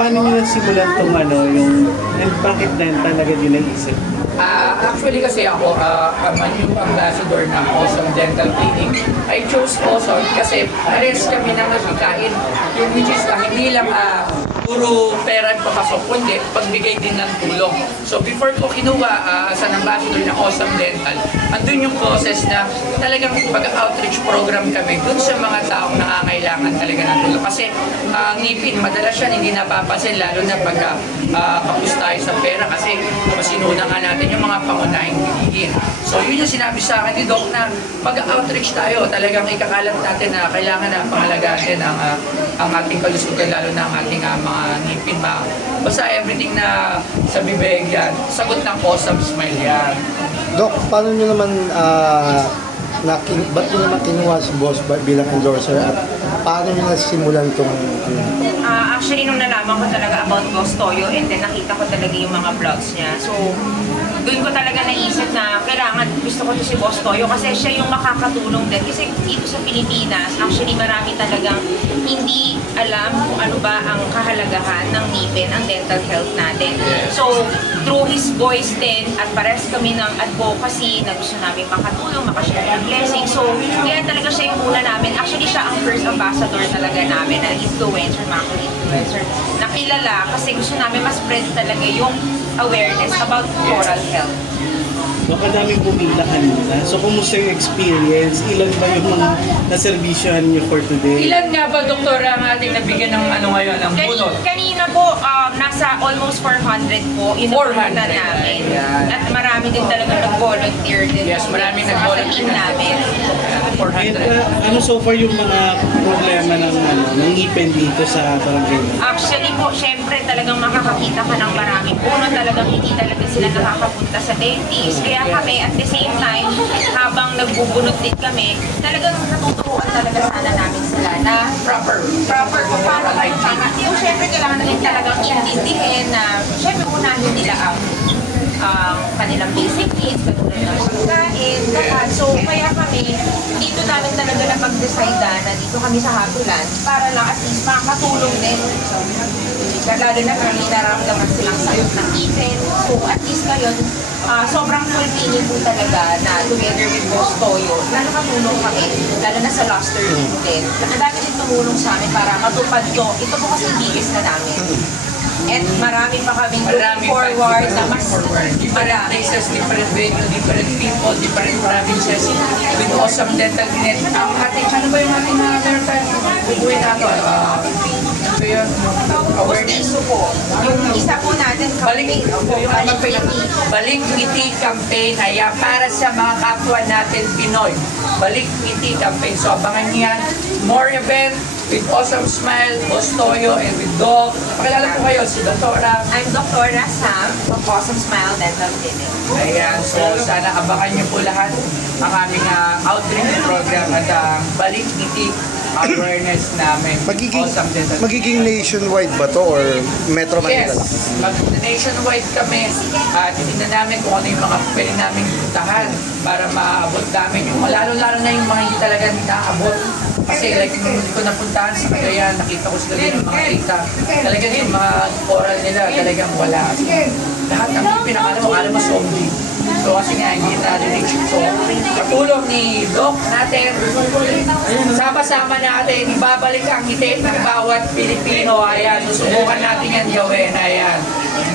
paano nyo nagsimulan itong yung and bakit dental agad yung naisip? Actually kasi ako, I'm a new ambassador ng Awesome Dental Clinic. I chose Awesome kasi pares kami ng nagkakain, yung which is hindi lang puro pera ang papasok, kundi pagbigay din ng tulong. So before ko kinuha sa ambassador ng Awesome Dental, andun yung process na talagang pag-outreach program kami dun sa mga taong nangangailangan talaga ng tulong. Kasi ngipin, madalas yan hindi napapansin, lalo na pagka kapos tayo sa pera kasi masinuna nga natin yung mga pangunahing binigin. So yun yung sinabi sa akin ni Doc na pag-outreach tayo, talagang ikakalat natin na kailangan na pangalagaan ang ating kalusugan, lalo na ang ating mga ngipin. Basta everything na sa bibig yan, sagot ng Awesome Smile yan. Doc, paano nyo naman, ba't nyo naman kinuha si Boss bilang endorser at paano nyo nasimulan itong Actually, nung nalaman ko talaga about Boss Toyo and then nakita ko talaga yung mga vlogs niya. So, doon ko talaga naisip na kailangan, gusto ko to si Boss Toyo kasi siya yung makakatulong din. Kasi dito sa Pilipinas, actually marami talagang hindi alam kung ano ba ang kahalagahan ng ngipin, ang dental health natin. So, through his voice din, at pares kami ng advocacy na gusto namin makatulong, makashare ng blessing. So, kaya talaga siya yung una namin. Actually, siya ang first ambassador talaga namin na influencer, macro-influencer, na kilala kasi gusto namin ma-spread talaga yung awareness about oral health. Baka daming pumila kanina. So, kumusta yung experience? Ilan ba yung mga naservisyohan niyo for today? Ilan nga ba, Doktora, ang ating nabigyan ng ngayon, ng bunot? Kanina po, nasa almost 400 po. 400 namin. At marami din talaga nag-volunteer din. Yes, maraming nag-volunteer namin. 400. Ano so far yung mga problema ng ngipin dito sa barangay? Actually po, syempre talagang makakakita ka ng maraming puno. Talagang hindi talaga sila nakakapunta sa dentist. Kaya kami, at the same time, habang nagbubunot din kami, talagang natuturuan talaga sana namin sila na proper kung paano kayo tama. Yung syempre kailangan natin talagang intindihin na syempre unahin nila ang kanilang basic needs, katulad ng pagkain, lahat. So, kaya kami, dito namin talaga na mag-decide na dito kami sa Hatulan para lang at least makakatulong din. Lalo na kami nararamdaman silang sakit ng ngipin. So, at least ngayon, sobrang fulfilling po talaga na together with Boss Toyo na nakatulong kami, lalo na sa luster din. Ang dami din tumulong sa amin para matupad to. Ito po kasi biggest na namin. And marami pa kaming looking forward na mas different places, different venue, different people, different provinces with Awesome Dental Clinic. Ang ating, ano ba yung ating meron tayo? Bubuhin natin. Ito yun, awareness. po. Yung isa po natin, Balik Ngiti Campaign, ayan, para sa mga kapwa natin Pinoy. Balik Ngiti Campaign. So, abangan niyan. More event with Awesome Smile, Boss Toyo, and with Doc. Pakilala po kayo, si Doktora. I'm Doktora Sam from Awesome Smile Dental Clinic. Ayan, so sana abangan niyo po lahat ang aming outreach program at Balik Ngiti awareness namin. Magiging nationwide ba to or Metro Manila? Yes, nationwide kami at titignan namin kung ano yung mga pwede namin puntahan para maabot namin yung lalo-lalo na yung mga hindi talaga nakaabot. Kasi like nung hindi ko napuntahan sa Cagayan, nakita ko sila din yung mga data. Talagang yung mga oral nila talagang wala. Lahat ang pinakala mo zombie. So kasi nga hindi na-reach. So katulong ni Doc natin, sama-sama natin, ibabalik ang ngiti ng bawat Pilipino. Ayan, susubukan natin yan gawin. Ayan.